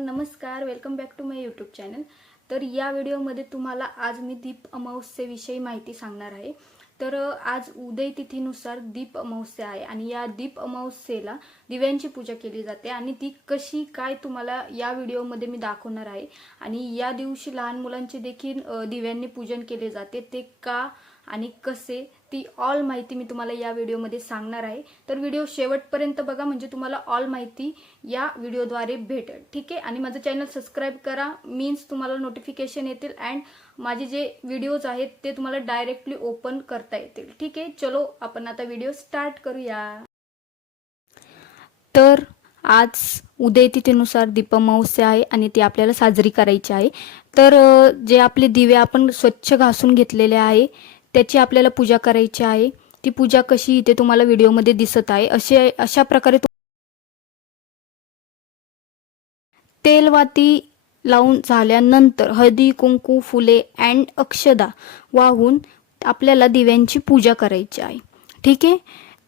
नमस्कार, welcome back to my YouTube channel. तर या व्हिडिओमध्ये तुम्हाला आज मी दीप अमावस्येविषयी माहिती सांगणार आहे। तर आज उदय तिथीनुसार दीप अमावस्या आहे आणि या दीप अमावस्येला दिव्यांची पूजा केली जाते आणि ती कशी काय तुम्हाला या व्हिडिओमध्ये मी दाखवणार आहे। आणि या दिवशी लहान मुलांचे देखील दिव्यांनी पूजन केले जाते, ते का आणि कसे ती ऑल माहिती मी तुम्हाला या व्हिडिओमध्ये सांगणार आहे। तर व्हिडिओ शेवटपर्यंत बघा, म्हणजे तुम्हाला ऑल माहिती या व्हिडिओद्वारे भेटेल, ठीक आहे। आणि माझं चॅनल सबस्क्राइब करा, मीन्स तुम्हाला नोटिफिकेशन येतील अँड माझे जे व्हिडिओज आहेत ते तुम्हाला डायरेक्टली ओपन करता येतील, ठीक आहे। चलो आपण आता व्हिडिओ स्टार्ट करूया। तर आज उदय तिथीनुसार दीप अमावस्या आहे आणि ती आपल्याला साजरी करायची आहे। तर जे आपले दिवे आपण स्वच्छ घासून घेतलेले आहे त्याची आपल्याला पूजा करायची आहे। ती पूजा कशी इथे तुम्हाला व्हिडिओमध्ये दिसत आहे। अशा प्रकारे तेलवाती लावून झाल्यानंतर हळदी कुंकू फुले अँड अक्षदा वाहून आपल्याला दिव्यांची पूजा करायची आहे, ठीक आहे।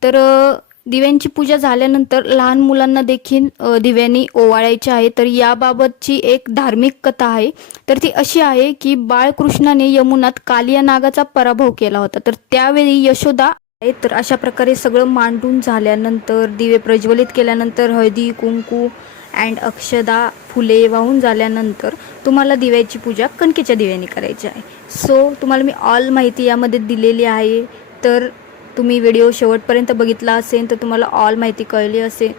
तर दिव्यांची पूजा झाल्यानंतर लहान मुलांना देखील दिव्यांनी ओवाळायचे आहे। तर याबाबतची एक धार्मिक कथा आहे। तर ती अशी आहे की बाळकृष्णाने यमुनात कालिया नागाचा पराभव केला होता। तर त्यावेळी यशोदा तर अशा प्रकारे सगळं मांडून झाल्यानंतर दिवे प्रज्वलित केल्यानंतर हळदी कुंकू अँड अक्षदा फुले वाहून झाल्यानंतर तुम्हाला दिव्याची पूजा कणकेच्या दिव्याने करायची आहे। सो तुम्हाला मी ऑल माहिती यामध्ये दिलेली आहे। तर तुम्ही व्हिडिओ शेवटपर्यंत बघितला असेल तर तुम्हाला ऑल माहिती कळली असेल।